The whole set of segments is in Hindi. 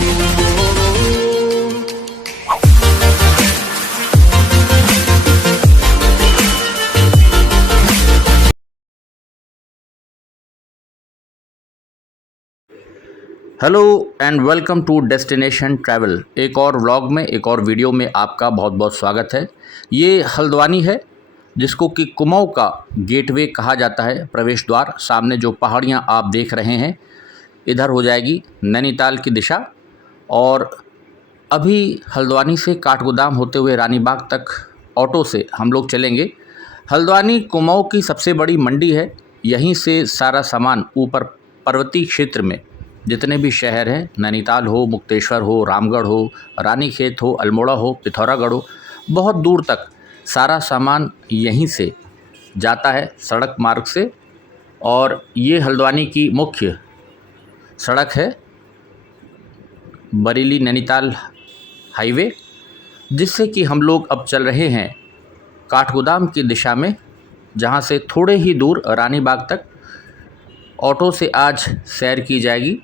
Hello and welcome to destination travel. एक और व्लॉग में, एक और वीडियो में आपका बहुत बहुत स्वागत है। ये हल्द्वानी है, जिसको कि कुमाऊं का गेटवे कहा जाता है, प्रवेश द्वार। सामने जो पहाड़ियाँ आप देख रहे हैं, इधर हो जाएगी नैनीताल की दिशा। और अभी हल्द्वानी से काठगोदाम होते हुए रानीबाग तक ऑटो से हम लोग चलेंगे। हल्द्वानी कुमाऊं की सबसे बड़ी मंडी है। यहीं से सारा सामान ऊपर पर्वतीय क्षेत्र में जितने भी शहर हैं, नैनीताल हो, मुक्तेश्वर हो, रामगढ़ हो, रानीखेत हो, अल्मोड़ा हो, पिथौरागढ़ हो, बहुत दूर तक सारा सामान यहीं से जाता है सड़क मार्ग से। और ये हल्द्वानी की मुख्य सड़क है, बरेली नैनीताल हाईवे, जिससे कि हम लोग अब चल रहे हैं काठगोदाम की दिशा में, जहां से थोड़े ही दूर रानीबाग तक ऑटो से आज सैर की जाएगी।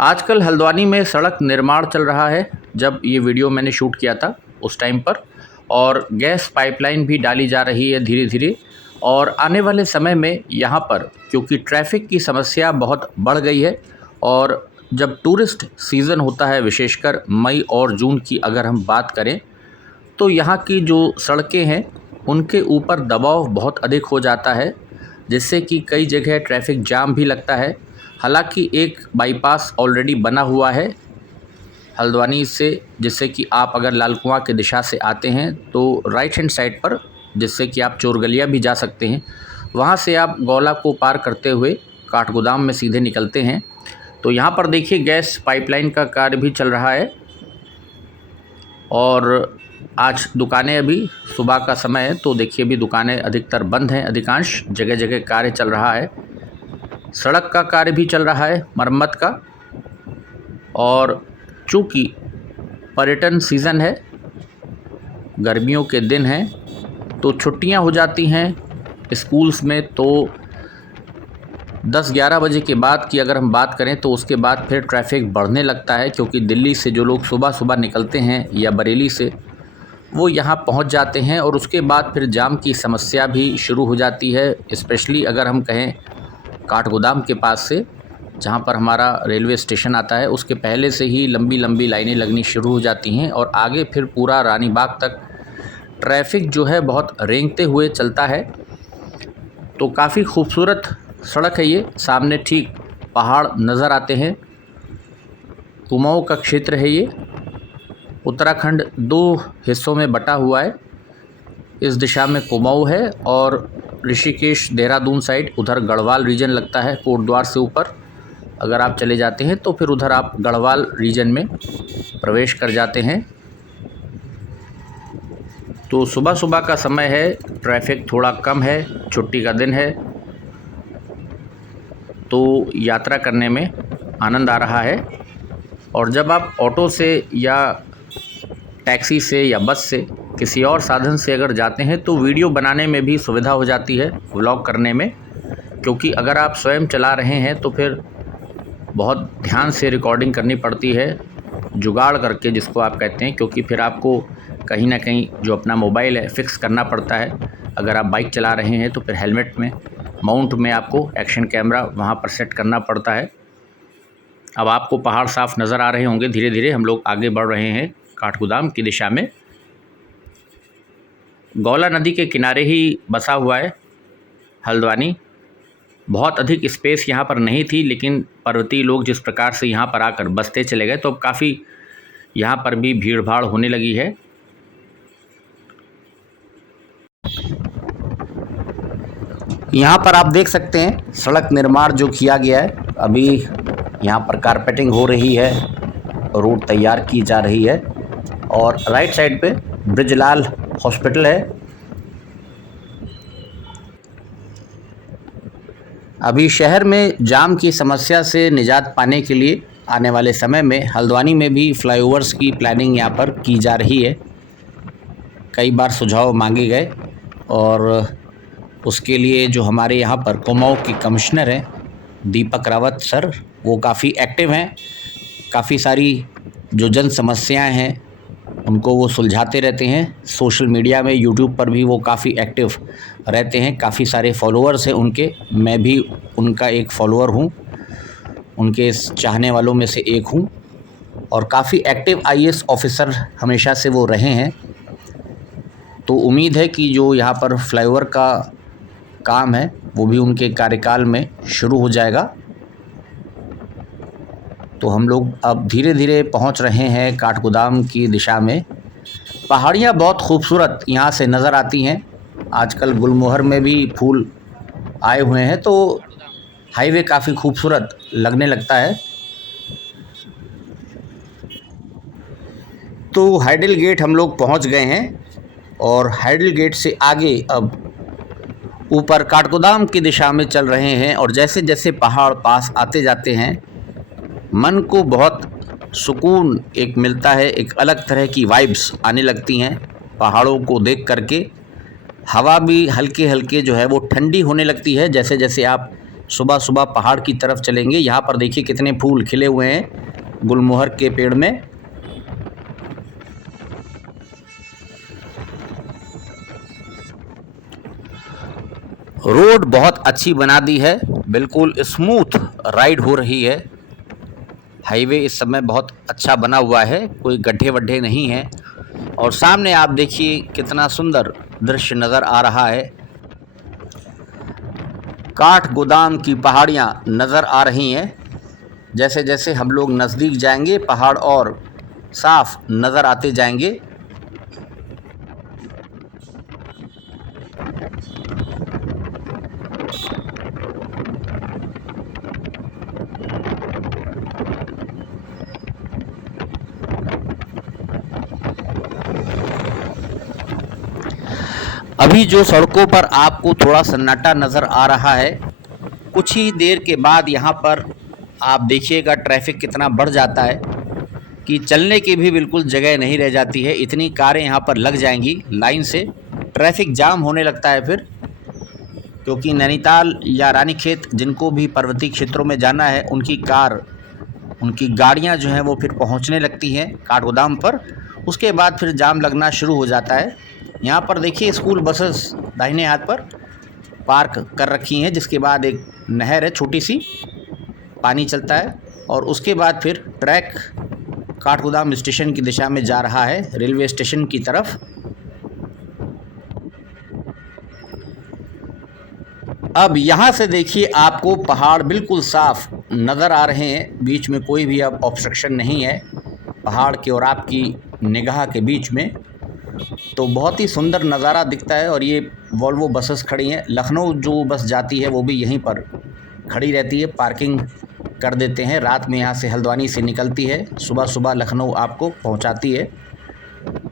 आजकल हल्द्वानी में सड़क निर्माण चल रहा है। जब ये वीडियो मैंने शूट किया था उस टाइम पर, और गैस पाइपलाइन भी डाली जा रही है धीरे धीरे। और आने वाले समय में यहाँ पर, क्योंकि ट्रैफिक की समस्या बहुत बढ़ गई है, और जब टूरिस्ट सीज़न होता है, विशेषकर मई और जून की अगर हम बात करें, तो यहाँ की जो सड़कें हैं उनके ऊपर दबाव बहुत अधिक हो जाता है, जिससे कि कई जगह ट्रैफिक जाम भी लगता है। हालांकि एक बाईपास ऑलरेडी बना हुआ है हल्द्वानी से, जिससे कि आप अगर लाल कुआं की दिशा से आते हैं तो राइट हैंड साइड पर, जिससे कि आप चोरगलिया भी जा सकते हैं, वहां से आप गौला को पार करते हुए काठगोदाम में सीधे निकलते हैं। तो यहाँ पर देखिए गैस पाइपलाइन का कार्य भी चल रहा है। और आज दुकानें, अभी सुबह का समय है तो देखिए अभी दुकानें अधिकतर बंद हैं, अधिकांश जगह जगह कार्य चल रहा है। सड़क का कार्य भी चल रहा है, मरम्मत का। और चूँकि पर्यटन सीज़न है, गर्मियों के दिन हैं, तो छुट्टियां हो जाती हैं स्कूल्स में। तो 10-11 बजे के बाद की अगर हम बात करें तो उसके बाद फिर ट्रैफिक बढ़ने लगता है, क्योंकि दिल्ली से जो लोग सुबह सुबह निकलते हैं या बरेली से, वो यहाँ पहुँच जाते हैं। और उसके बाद फिर जाम की समस्या भी शुरू हो जाती है, स्पेशली अगर हम कहें काठगोदाम के पास से, जहाँ पर हमारा रेलवे स्टेशन आता है, उसके पहले से ही लंबी लंबी लाइनें लगनी शुरू हो जाती हैं। और आगे फिर पूरा रानीबाग तक ट्रैफिक जो है बहुत रेंगते हुए चलता है। तो काफ़ी खूबसूरत सड़क है ये। सामने ठीक पहाड़ नज़र आते हैं। कुमाऊं का क्षेत्र है ये। उत्तराखंड 2 हिस्सों में बटा हुआ है। इस दिशा में कुमाऊं है, और ऋषिकेश देहरादून साइड उधर गढ़वाल रीजन लगता है। कोटद्वार से ऊपर अगर आप चले जाते हैं तो फिर उधर आप गढ़वाल रीजन में प्रवेश कर जाते हैं। तो सुबह सुबह का समय है, ट्रैफिक थोड़ा कम है, छुट्टी का दिन है, तो यात्रा करने में आनंद आ रहा है। और जब आप ऑटो से या टैक्सी से या बस से, किसी और साधन से अगर जाते हैं, तो वीडियो बनाने में भी सुविधा हो जाती है, व्लॉग करने में। क्योंकि अगर आप स्वयं चला रहे हैं तो फिर बहुत ध्यान से रिकॉर्डिंग करनी पड़ती है, जुगाड़ करके जिसको आप कहते हैं। क्योंकि फिर आपको कहीं ना कहीं जो अपना मोबाइल है फिक्स करना पड़ता है। अगर आप बाइक चला रहे हैं तो फिर हेलमेट में माउंट में आपको एक्शन कैमरा वहाँ पर सेट करना पड़ता है। अब आपको पहाड़ साफ नज़र आ रहे होंगे। धीरे धीरे हम लोग आगे बढ़ रहे हैं काठगोदाम की दिशा में। गौला नदी के किनारे ही बसा हुआ है हल्द्वानी। बहुत अधिक स्पेस यहाँ पर नहीं थी, लेकिन पर्वतीय लोग जिस प्रकार से यहाँ पर आकर बसते चले गए, तो अब काफ़ी यहाँ पर भी भीड़ भाड़ होने लगी है। यहाँ पर आप देख सकते हैं सड़क निर्माण जो किया गया है, अभी यहाँ पर कारपेटिंग हो रही है, रोड तैयार की जा रही है। और राइट साइड पे ब्रिजलाल हॉस्पिटल है। अभी शहर में जाम की समस्या से निजात पाने के लिए आने वाले समय में हल्द्वानी में भी फ्लाईओवर्स की प्लानिंग यहाँ पर की जा रही है। कई बार सुझाव मांगे गए, और उसके लिए जो हमारे यहाँ पर कुमाऊं के कमिश्नर हैं दीपक रावत सर, वो काफ़ी एक्टिव हैं। काफ़ी सारी जो जन समस्याएं हैं उनको वो सुलझाते रहते हैं। सोशल मीडिया में यूट्यूब पर भी वो काफ़ी एक्टिव रहते हैं, काफ़ी सारे फॉलोअर्स हैं उनके। मैं भी उनका एक फॉलोअर हूँ, उनके इस चाहने वालों में से एक हूँ। और काफ़ी एक्टिव आईएएस ऑफिसर हमेशा से वो रहे हैं। तो उम्मीद है कि जो यहाँ पर फ्लाईओवर का काम है वो भी उनके कार्यकाल में शुरू हो जाएगा। तो हम लोग अब धीरे धीरे पहुँच रहे हैं काठगोदाम की दिशा में। पहाड़ियाँ बहुत खूबसूरत यहाँ से नज़र आती हैं। आजकल गुलमोहर में भी फूल आए हुए हैं, तो हाईवे काफ़ी खूबसूरत लगने लगता है। तो हाइडल गेट हम लोग पहुँच गए हैं और हाइडल गेट से आगे अब ऊपर काठगोदाम की दिशा में चल रहे हैं। और जैसे जैसे पहाड़ पास आते जाते हैं मन को बहुत सुकून एक मिलता है, एक अलग तरह की वाइब्स आने लगती हैं पहाड़ों को देख करके। हवा भी हल्के हल्के जो है वो ठंडी होने लगती है जैसे जैसे आप सुबह सुबह पहाड़ की तरफ चलेंगे। यहाँ पर देखिए कितने फूल खिले हुए हैं गुलमोहर के पेड़ में। रोड बहुत अच्छी बना दी है, बिल्कुल स्मूथ राइड हो रही है। हाईवे इस समय बहुत अच्छा बना हुआ है, कोई गड्ढे वड्ढे नहीं हैं। और सामने आप देखिए कितना सुंदर दृश्य नज़र आ रहा है। काठगोदाम की पहाड़ियाँ नज़र आ रही हैं। जैसे जैसे हम लोग नज़दीक जाएंगे पहाड़ और साफ नज़र आते जाएंगे। अभी जो सड़कों पर आपको थोड़ा सन्नाटा नज़र आ रहा है, कुछ ही देर के बाद यहाँ पर आप देखिएगा ट्रैफिक कितना बढ़ जाता है कि चलने की भी बिल्कुल जगह नहीं रह जाती है। इतनी कारें यहाँ पर लग जाएंगी लाइन से, ट्रैफिक जाम होने लगता है फिर। क्योंकि नैनीताल या रानीखेत जिनको भी पर्वतीय क्षेत्रों में जाना है उनकी उनकी गाड़ियाँ जो हैं वो फिर पहुँचने लगती हैं काठगोदाम पर। उसके बाद फिर जाम लगना शुरू हो जाता है। यहाँ पर देखिए स्कूल बसेस दाहिने हाथ पर पार्क कर रखी हैं, जिसके बाद एक नहर है छोटी सी, पानी चलता है। और उसके बाद फिर ट्रैक काठगोदाम स्टेशन की दिशा में जा रहा है, रेलवे स्टेशन की तरफ। अब यहाँ से देखिए आपको पहाड़ बिल्कुल साफ नज़र आ रहे हैं, बीच में कोई भी अब ऑब्स्ट्रक्शन नहीं है पहाड़ के और आपकी निगाह के बीच में। तो बहुत ही सुंदर नज़ारा दिखता है। और ये वॉल्वो बसेस खड़ी हैं। लखनऊ जो बस जाती है वो भी यहीं पर खड़ी रहती है, पार्किंग कर देते हैं। रात में यहाँ से हल्द्वानी से निकलती है, सुबह सुबह लखनऊ आपको पहुँचाती है।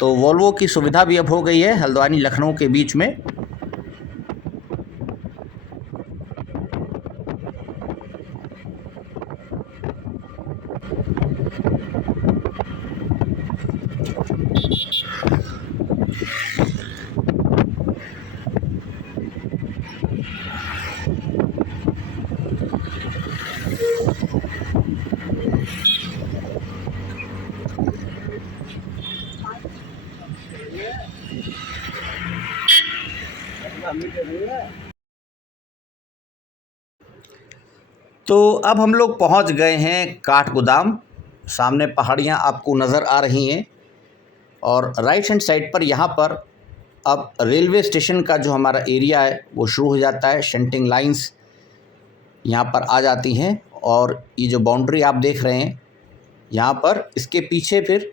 तो वॉल्वो की सुविधा भी अब हो गई है हल्द्वानी लखनऊ के बीच में। तो अब हम लोग पहुंच गए हैं काठगोदाम। सामने पहाड़ियां आपको नज़र आ रही हैं और राइट हैंड साइड पर यहाँ पर अब रेलवे स्टेशन का जो हमारा एरिया है वो शुरू हो जाता है। शंटिंग लाइंस यहाँ पर आ जाती हैं और ये जो बाउंड्री आप देख रहे हैं यहाँ पर, इसके पीछे फिर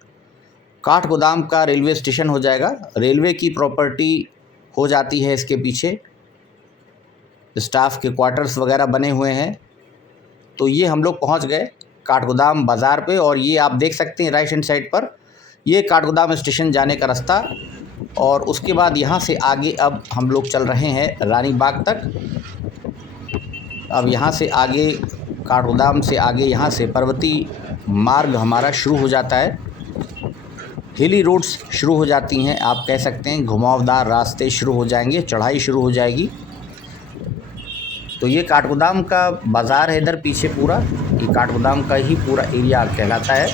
काठगोदाम का रेलवे स्टेशन हो जाएगा। रेलवे की प्रॉपर्टी हो जाती है इसके पीछे, स्टाफ के क्वार्टर्स वगैरह बने हुए हैं। तो ये हम लोग पहुंच गए काठगोदाम बाज़ार पे। और ये आप देख सकते हैं राइट हैंड साइड पर, ये काठगोदाम स्टेशन जाने का रास्ता। और उसके बाद यहाँ से आगे अब हम लोग चल रहे हैं रानी बाग तक। अब यहाँ से आगे काठगोदाम से आगे यहाँ से पर्वतीय मार्ग हमारा शुरू हो जाता है। हिली रोड्स शुरू हो जाती हैं, आप कह सकते हैं घुमावदार रास्ते शुरू हो जाएंगे, चढ़ाई शुरू हो जाएगी। तो ये काठगोदाम का बाज़ार है इधर पीछे पूरा, ये काठगोदाम का ही पूरा एरिया कहलाता है।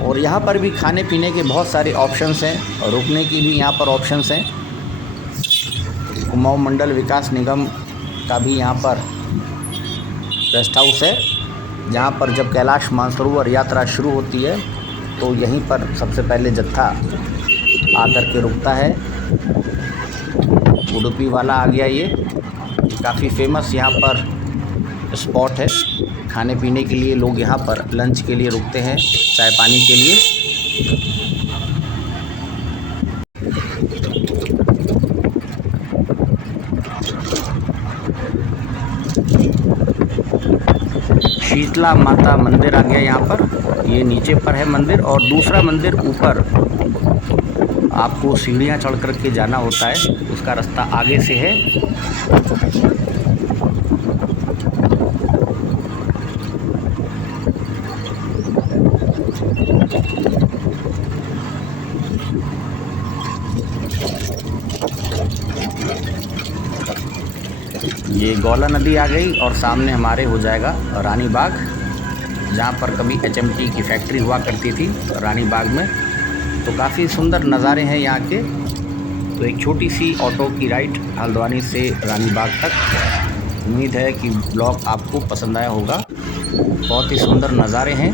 और यहाँ पर भी खाने पीने के बहुत सारे ऑप्शंस हैं और रुकने की भी यहाँ पर ऑप्शंस हैं। कुमाऊं मंडल विकास निगम का भी यहाँ पर रेस्ट हाउस है, जहाँ पर जब कैलाश मानसरोवर यात्रा शुरू होती है तो यहीं पर सबसे पहले जत्था आकर के रुकता है। उडुपी वाला आ गया, ये काफ़ी फेमस यहाँ पर स्पॉट है। खाने पीने के लिए लोग यहाँ पर लंच के लिए रुकते हैं, चाय पानी के लिए। शीतला माता मंदिर आ गया यहाँ पर, ये नीचे पर है मंदिर, और दूसरा मंदिर ऊपर आपको सीढ़ियाँ चढ़ कर के जाना होता है, उसका रास्ता आगे से है। ये गौला नदी आ गई और सामने हमारे हो जाएगा रानी बाग, जहाँ पर कभी HMT की फैक्ट्री हुआ करती थी रानी बाग में। तो काफ़ी सुंदर नज़ारे हैं यहाँ के। तो एक छोटी सी ऑटो की राइड हल्द्वानी से रानी बाग तक। उम्मीद है कि ब्लॉग आपको पसंद आया होगा। बहुत ही सुंदर नज़ारे हैं।